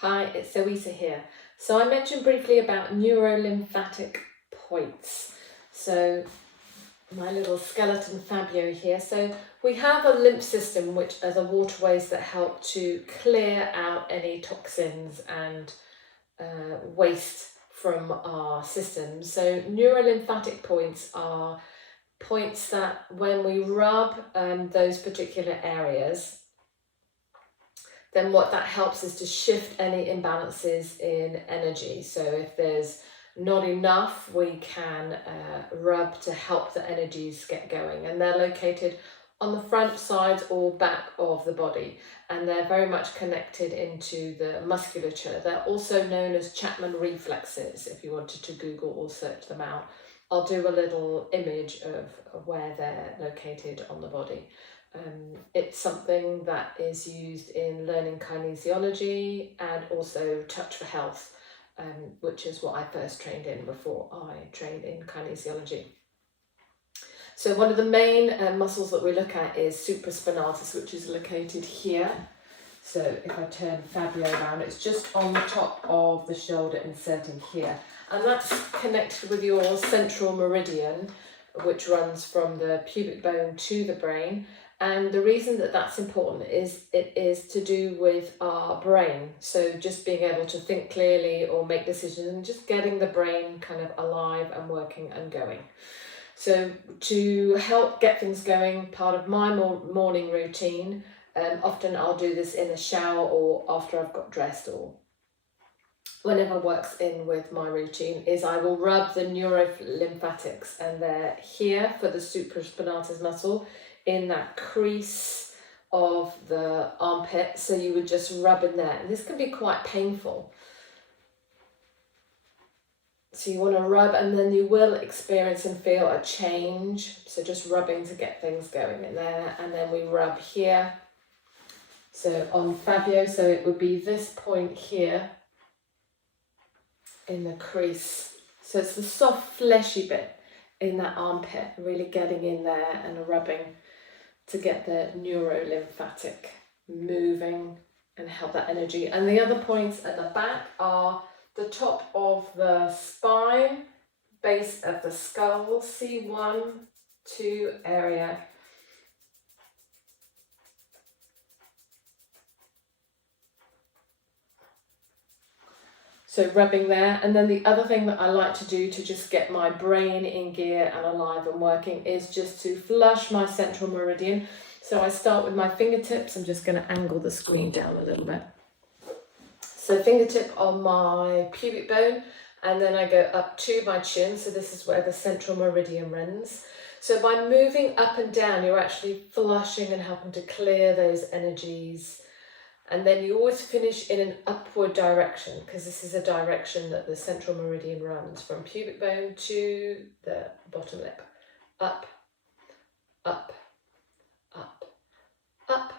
Hi, it's Zoisa here. So I mentioned briefly about Neurolymphatic points. So my little skeleton Fabio here. So we have a lymph system, which are the waterways that help to clear out any toxins and waste from our system. So neurolymphatic points are points that when we rub those particular areas, then what that helps is to shift any imbalances in energy. So if there's not enough, we can rub to help the energies get going. And they're located on the front, sides or back of the body. And they're very much connected into the musculature. They're also known as Chapman reflexes, if you wanted to Google or search them out. I'll do a little image of where they're located on the body. It's something that is used in learning kinesiology and also touch for health, which is what I first trained in before I trained in kinesiology. So one of the main muscles that we look at is supraspinatus, which is located here. So if I turn Fabio around, it's just on the top of the shoulder, inserting here. And that's connected with your central meridian, which runs from the pubic bone to the brain. And the reason that that's important is it is to do with our brain. So just being able to think clearly or make decisions and just getting the brain kind of alive and working and going. So to help get things going, part of my morning routine, often I'll do this in the shower or after I've got dressed or whenever works in with my routine, is I will rub the neurolymphatics, and they're here for the supraspinatus muscle in that crease of the armpit. So you would just rub in there, and this can be quite painful. So you want to rub, and then you will experience and feel a change. So just rubbing to get things going in there, and then we rub here. So on Fabio, so it would be this point here in the crease. So it's the soft fleshy bit in that armpit, really getting in there and rubbing to get the neurolymphatic moving and help that energy. And the other points at the back are the top of the spine, base of the skull, C1, 2 area. So rubbing there. And then the other thing that I like to do to just get my brain in gear and alive and working is just to flush my central meridian. So I start with my fingertips. I'm just going to angle the screen down a little bit. So fingertip on my pubic bone, and then I go up to my chin. So this is where the central meridian runs. So by moving up and down, you're actually flushing and helping to clear those energies. And then you always finish in an upward direction, because this is a direction that the central meridian runs from pubic bone to the bottom lip. Up, up, up, up.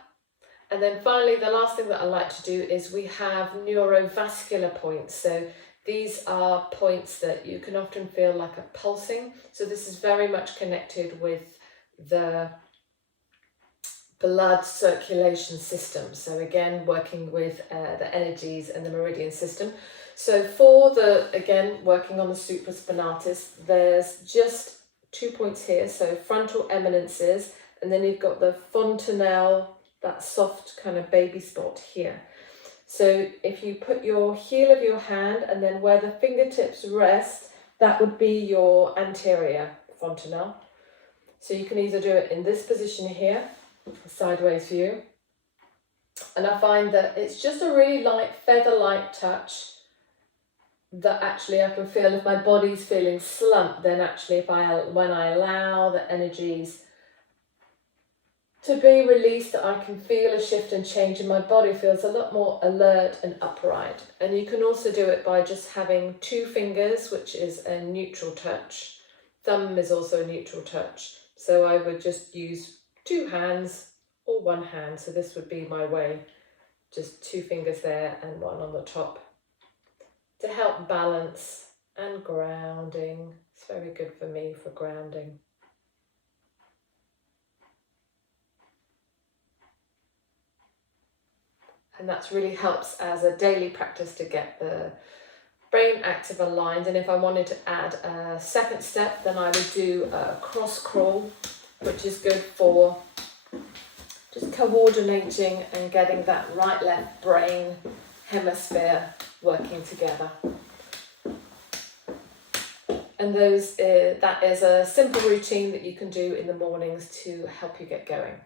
And then finally, the last thing that I like to do is we have neurovascular points. So these are points that you can often feel like a pulsing. So this is very much connected with the blood circulation system. So again, working with the energies and the meridian system. So for the, again, working on the supraspinatus, there's just 2 points here. So frontal eminences, and then you've got the fontanelle, that soft kind of baby spot here. So if you put your heel of your hand and then where the fingertips rest, that would be your anterior fontanelle. So you can either do it in this position here, a sideways view, and I find that it's just a really light feather-like touch that actually I can feel if my body's feeling slumped, then actually when I allow the energies to be released, I can feel a shift and change, and my body feels a lot more alert and upright. And you can also do it by just having 2 fingers, which is a neutral touch. Thumb is also a neutral touch. So I would just use 2 hands or 1 hand. So this would be my way, just 2 fingers there and 1 on the top to help balance and grounding. It's very good for me for grounding. And that really helps as a daily practice to get the brain active and aligned. And if I wanted to add a second step, then I would do a cross crawl, which is good for just coordinating and getting that right left brain hemisphere working together. And that is a simple routine that you can do in the mornings to help you get going.